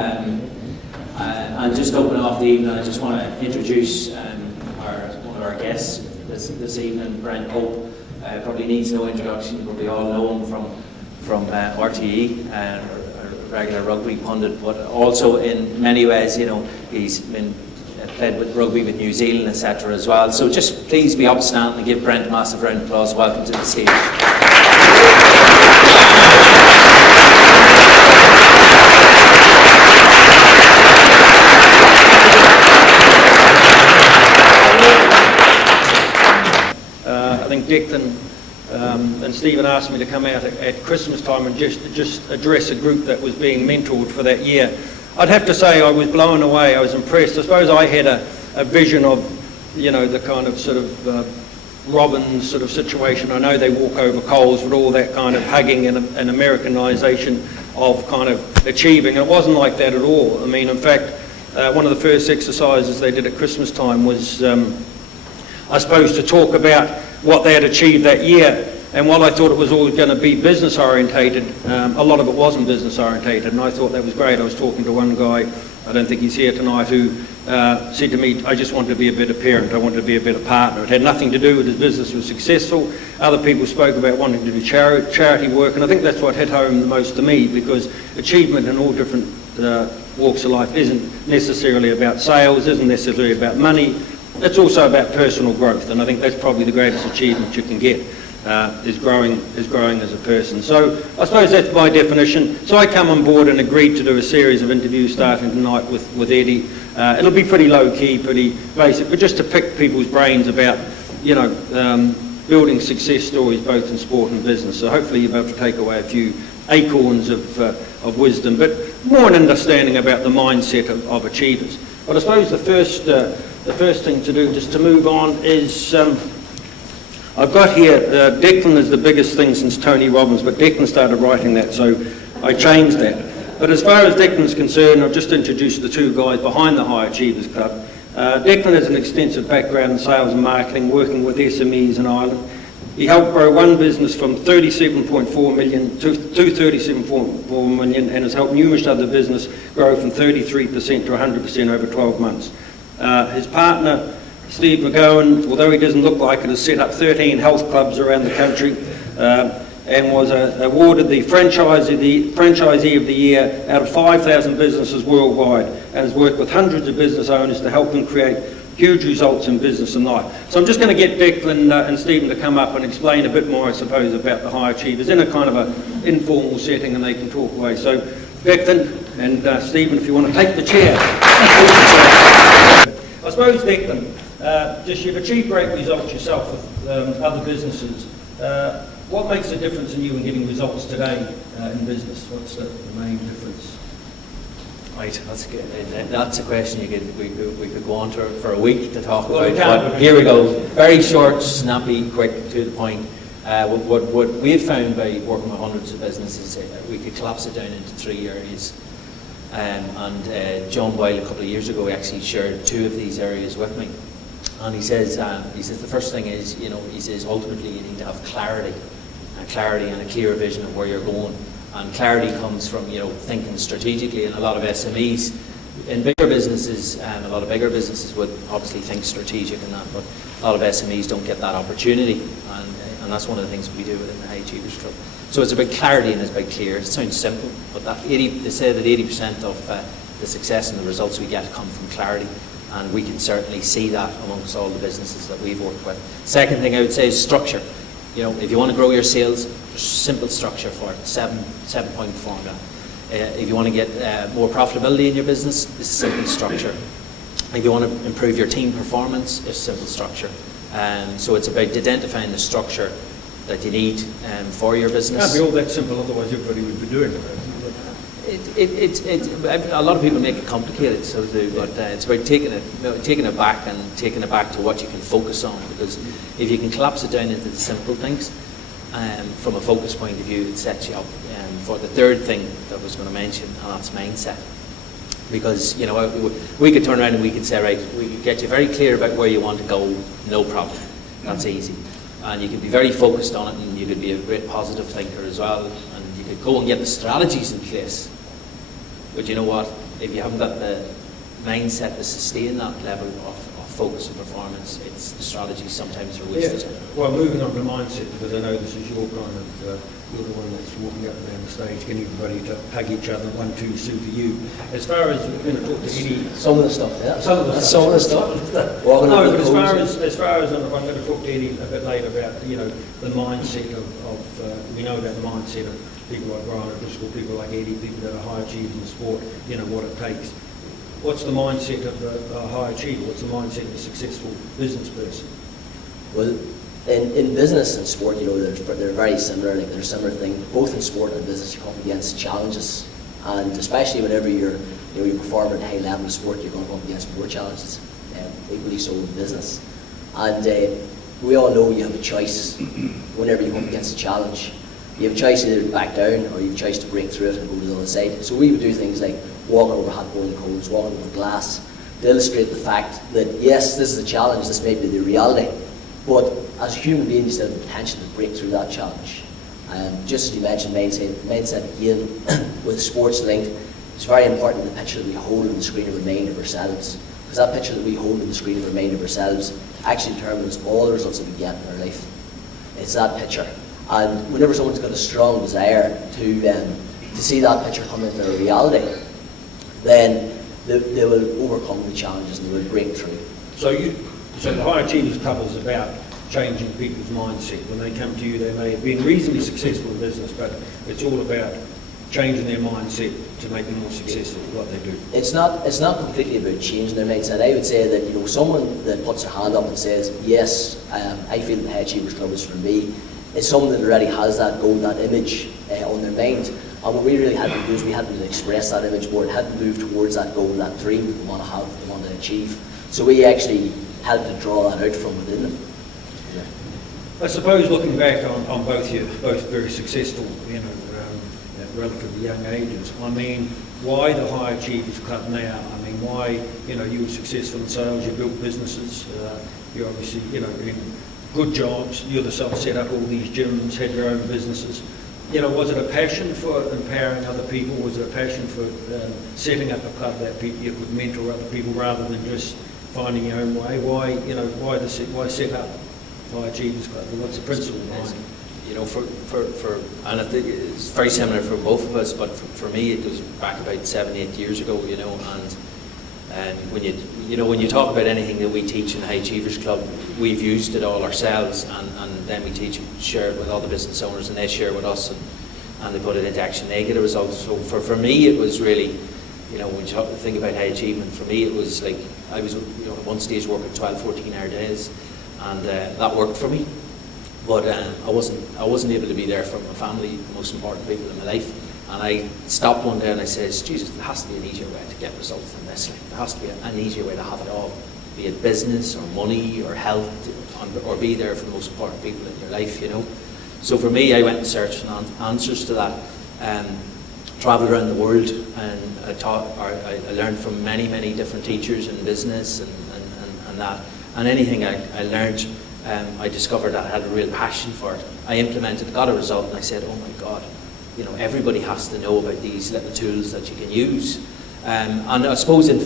And just open off the evening, I just want to introduce one of our guests this evening, Brent Pope. Probably needs no introduction, you probably all know him from RTE, a regular rugby pundit, but also in many ways, you know, he's been played with rugby with New Zealand, etc. as well. So just please be upstanding and give Brent a massive round of applause. Welcome to the stage. I think Declan and Stephen asked me to come out at Christmas time and just address a group that was being mentored for that year. I'd have to say I was blown away, I was impressed. I suppose I had a vision of, you know, the kind of sort of Robins sort of situation. I know they walk over coals with all that kind of hugging and Americanisation of kind of achieving. It wasn't like that at all. I mean, in fact, one of the first exercises they did at Christmas time was, I suppose, to talk about what they had achieved that year. And while I thought it was always going to be business orientated, a lot of it wasn't business orientated, and I thought that was great. I was talking to one guy, I don't think he's here tonight, who said to me, I just wanted to be a better parent, I wanted to be a better partner. It had nothing to do with his business was successful. Other people spoke about wanting to do charity work, and I think that's what hit home the most to me, because achievement in all different walks of life isn't necessarily about sales, isn't necessarily about money. It's also about personal growth, and I think that's probably the greatest achievement you can get, is growing as a person. So I suppose that's my definition. So I come on board and agreed to do a series of interviews starting tonight with Eddie. It'll be pretty low-key, pretty basic, but just to pick people's brains about, you know, building success stories both in sport and business. So hopefully you'll be able to take away a few acorns of wisdom, but more an understanding about the mindset of achievers. But I suppose the first thing to do, just to move on, is I've got here, Declan is the biggest thing since Tony Robbins, but Declan started writing that, so I changed that. But as far as Declan's concerned, I've just introduced the two guys behind the High Achievers Club. Declan has an extensive background in sales and marketing, working with SMEs in Ireland. He helped grow one business from 37.4 million to 37.4 million, and has helped numerous other businesses grow from 33% to 100% over 12 months. His partner, Steve McGowan, although he doesn't look like it, has set up 13 health clubs around the country and was awarded the franchisee of the year out of 5,000 businesses worldwide, and has worked with hundreds of business owners to help them create huge results in business and life. So I'm just going to get Declan and Stephen to come up and explain a bit more, I suppose, about the High Achievers in a kind of an informal setting, and they can talk away. So Declan and Stephen, if you want to take the chair. I suppose, Declan, just you've achieved great results yourself with other businesses. What makes a difference in you in getting results today in business? What's the main difference? Right, that's good. That's a question we could go on to for a week to talk about. But here we go. Very short, snappy, quick, to the point. What we've found by working with hundreds of businesses, we could collapse it down into 3 areas. And John Boyle, a couple of years ago, actually shared 2 of these areas with me. And he says the first thing is, you know, he says ultimately you need to have clarity and a clear vision of where you're going. And clarity comes from, you know, thinking strategically. And a lot of SMEs in bigger businesses, a lot of bigger businesses would obviously think strategic and that, but a lot of SMEs don't get that opportunity. And that's one of the things we do within the High Achievers Club. So it's about clarity and it's about clear. It sounds simple, but they say that 80% of the success and the results we get come from clarity. And we can certainly see that amongst all the businesses that we've worked with. Second thing I would say is structure. You know, if you want to grow your sales, there's simple structure for it, 7-point formula. If you want to get more profitability in your business, it's simple structure. If you want to improve your team performance, it's simple structure. So it's about identifying the structure that you need for your business. It can't be all that simple, otherwise everybody would be doing it. A lot of people make it complicated, but it's about taking it back to what you can focus on. Because if you can collapse it down into the simple things, from a focus point of view, it sets you up for the third thing that I was going to mention, and that's mindset. Because, you know, we could turn around and we could say, right, we could get you very clear about where you want to go, no problem. That's easy. And you could be very focused on it, and you could be a great positive thinker as well, and you could go and get the strategies in place. But you know what? if you haven't got the mindset to sustain that level of focus and performance, it's the strategies sometimes are wasted. Yeah. Well, moving on to mindset, because I know this is your kind of, you're the one that's walking up and down the stage, getting everybody to hug each other, 1, 2, super you. As far as you're going to talk to any... Some of the stuff, yeah. Some of the stuff. No, but as far as I'm going to talk to Eddie a bit later about, the mindset of we know about the mindset of people like Brian O'Driscoll, people like Eddie, people that are high achievers in sport, what it takes. What's the mindset of a high achiever? What's the mindset of a successful business person? Well, in business and sport, they're very similar. Like, they're similar things. Both in sport and business, you come up against challenges, and especially whenever you're performing at a high level of sport, you're going to come up against more challenges. Equally so in business, and we all know you have a choice whenever you come up against a challenge. You have a choice either to back down or you have a choice to break through it and go to the other side. So we would do things like walking over hot boiling coals, walking over glass, to illustrate the fact that yes, this is a challenge, this may be the reality, but as a human being you still have the potential to break through that challenge. Just as you mentioned, mindset again, with sports linked, it's very important the picture that we hold on the screen of our mind of ourselves, because that picture that we hold on the screen of our mind of ourselves actually determines all the results that we get in our life. It's that picture. And whenever someone's got a strong desire to see that picture come into their reality, then they will overcome the challenges and they will break through. So the High Achievers Club is about changing people's mindset. When they come to you, they may have been reasonably successful in business, but it's all about changing their mindset to make them more successful at what they do. It's not completely about changing their mindset. I would say that someone that puts their hand up and says, yes, I feel the High Achievers Club is for me, it's someone that already has that goal, that image on their mind. And what we really had to do is we had to express that image more, had to move towards that goal, that dream that they want to have, they want to achieve. So we actually had to draw that out from within them. I suppose looking back on both very successful, at relatively young ages, I mean, why the High Achievers Club now? I mean, why, you were successful in sales, you built businesses, you obviously, in good jobs, you yourself set up all these gyms, had your own businesses. Was it a passion for empowering other people? Was it a passion for setting up a club that you could mentor other people rather than just finding your own way? Why set up High Achievers Club? What's the principle behind it? And I think it's very similar for both of us, but for me it goes back about 7-8 years ago, and when you talk about anything that we teach in the High Achievers Club, we've used it all ourselves, and then we share it with all the business owners, and they share it with us, and they put it into action. They get a result. So for me, it was really, when you think about high achievement, for me it was like I was, at one stage working 12, 14-hour days, and that worked for me. But I wasn't able to be there for my family, the most important people in my life. And I stopped one day and I says, Jesus, there has to be an easier way to get results than this. There has to be an easier way to have it all, be it business or money or health, or be there for the most important people in your life, So for me, I went and searched answers to that. Travelled around the world, and I learned from many, many different teachers in business and that. And anything I learned, I discovered I had a real passion for it. I implemented, got a result, and I said, oh my God, everybody has to know about these little tools that you can use. And I suppose in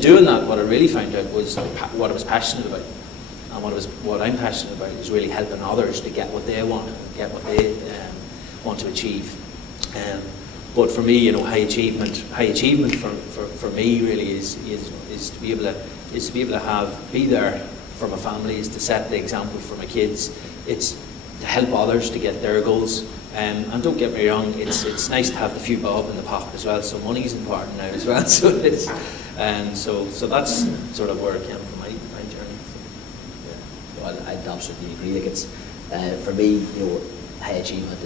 doing that, what I really found out was what I was passionate about. And what I'm passionate about is really helping others to get what they want, get what they want to achieve. But for me, high achievement for me really is to be able to be there for my family, is to set the example for my kids. It's to help others to get their goals. And don't get me wrong, it's nice to have the few bob in the pocket as well. So money's important now as well. So it's so that's sort of where it came from my journey. Yeah. Well, I absolutely agree. Like it's for me, high achievement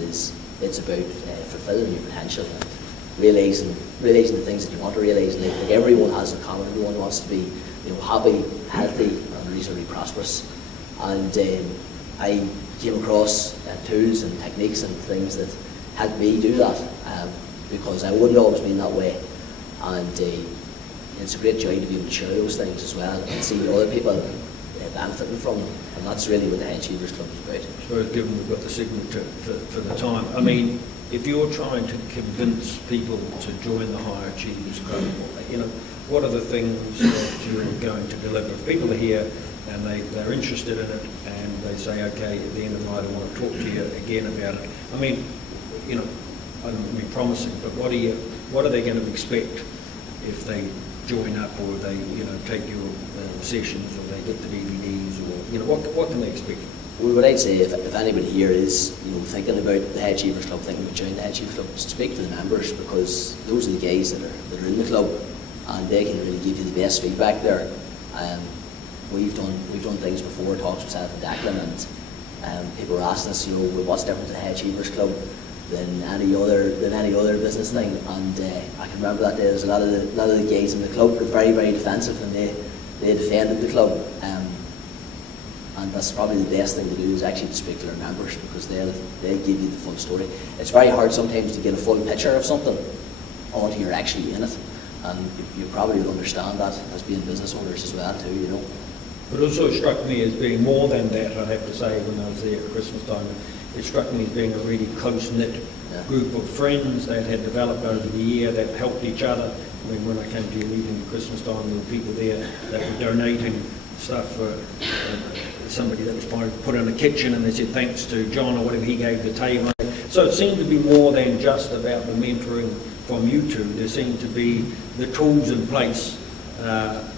it's about fulfilling your potential and realizing the things that you want to realize. Like everyone has in common. Everyone wants to be happy, healthy, and reasonably prosperous. And I came across tools and techniques and things that helped me do that, because I wouldn't always been that way. And it's a great joy to be able to share those things as well and see other people benefiting from them. And that's really what the High Achievers Club is about. So given we've got the signal for the time, I mean, if you're trying to convince people to join the High Achievers Club, what are the things that you're going to deliver? If people are here and they're interested in it and they say, okay, at the end of the night I want to talk to you again about it. I mean, I don't mean promising, but what are they going to expect if they join up, or they take your sessions, or they get the DVDs, or what can they expect? Well, what I'd say, if anybody here is thinking about the High Achievers Club, thinking about joining the High Achievers Club, speak to the members, because those are the guys that are in the club, and they can really give you the best feedback there. We've done things before, talks with Seth and Declan, and people were asking us, what's different to the High Achievers Club than any other business thing. And I can remember that day, there's a lot of the guys in the club were very, very defensive, and they defended the club. And that's probably the best thing to do, is actually to speak to their members, because they'll give you the full story. It's very hard sometimes to get a full picture of something until you're actually in it, and you probably will understand that as being business owners as well too. But it also struck me as being more than that, I have to say, when I was there at Christmas time. It struck me as being a really close-knit group of friends that had developed over the year, that helped each other. I mean, when I came to your meeting at Christmas time, there were people there that were donating stuff for somebody that was trying to put in a kitchen, and they said thanks to John or whatever, he gave the table. So it seemed to be more than just about the mentoring from you two. There seemed to be the tools in place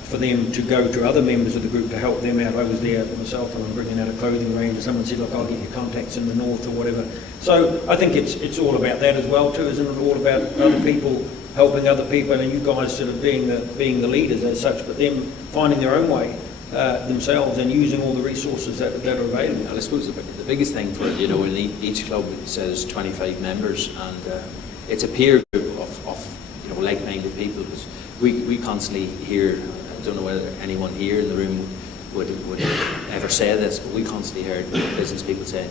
for them to go to other members of the group to help them out. I was there myself, and I'm bringing out a clothing range, and someone said, look, I'll get your contacts in the north or whatever. So I think it's all about that as well too, isn't it? All about other people helping other people, and you guys sort of being the leaders as such, but them finding their own way themselves and using all the resources that are available. Well, I suppose the biggest thing for it, in each club it says 25 members, and it's a peer group of like-minded people. Because we constantly hear, I don't know whether anyone here in the room would ever say this, but we constantly heard business people saying,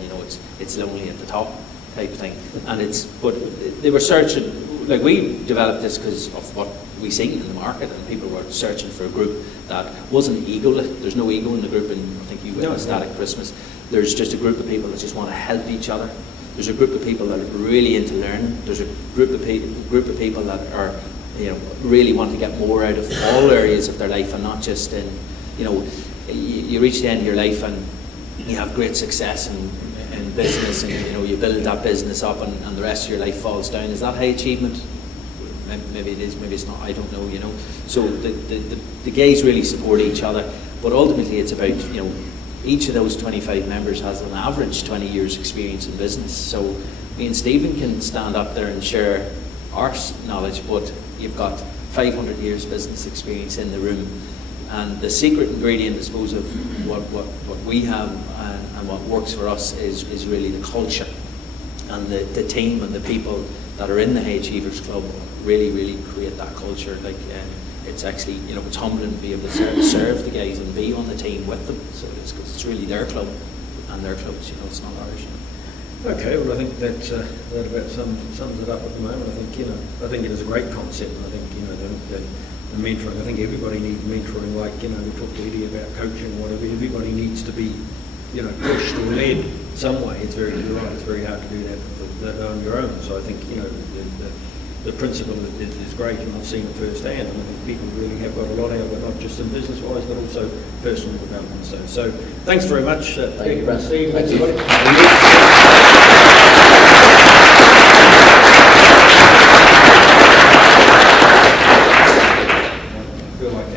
it's lonely at the top type thing. And but they were searching, like we developed this because of what we seen in the market, and people were searching for a group that wasn't egoless. There's no ego in the group, and I think you witnessed that at Christmas. There's just a group of people that just want to help each other. There's a group of people that are really into learning. There's a group of people that are really want to get more out of all areas of their life, and not just in you reach the end of your life and you have great success in business, and you build that business up, and the rest of your life falls down. Is that high achievement? Maybe it is, maybe it's not, I don't know, So the guys really support each other, but ultimately it's about, each of those 25 members has an average 20 years experience in business. So me and Stephen can stand up there and share our knowledge, but you've got 500 years business experience in the room. And the secret ingredient, I suppose, of what we have and what works for us is really the culture, and the team and the people that are in the High Achievers Club really create that culture. Like it's actually, it's humbling to be able to serve the guys and be on the team with them. So it's really their club and their clubs, it's not ours. Okay, well I think that about sums it up at the moment. I think it is a great concept, and I think the mentoring. I think everybody needs mentoring. Like we talked to Eddie about coaching or whatever. Everybody needs to be pushed or led some way. It's very hard to do that on your own. So I think the principle is great, and I've seen it firsthand. And I think people really have got a lot out of it, not just in business wise, but also personal development. So thanks very much. Thank you, Brent. Steve. Thank you. I feel like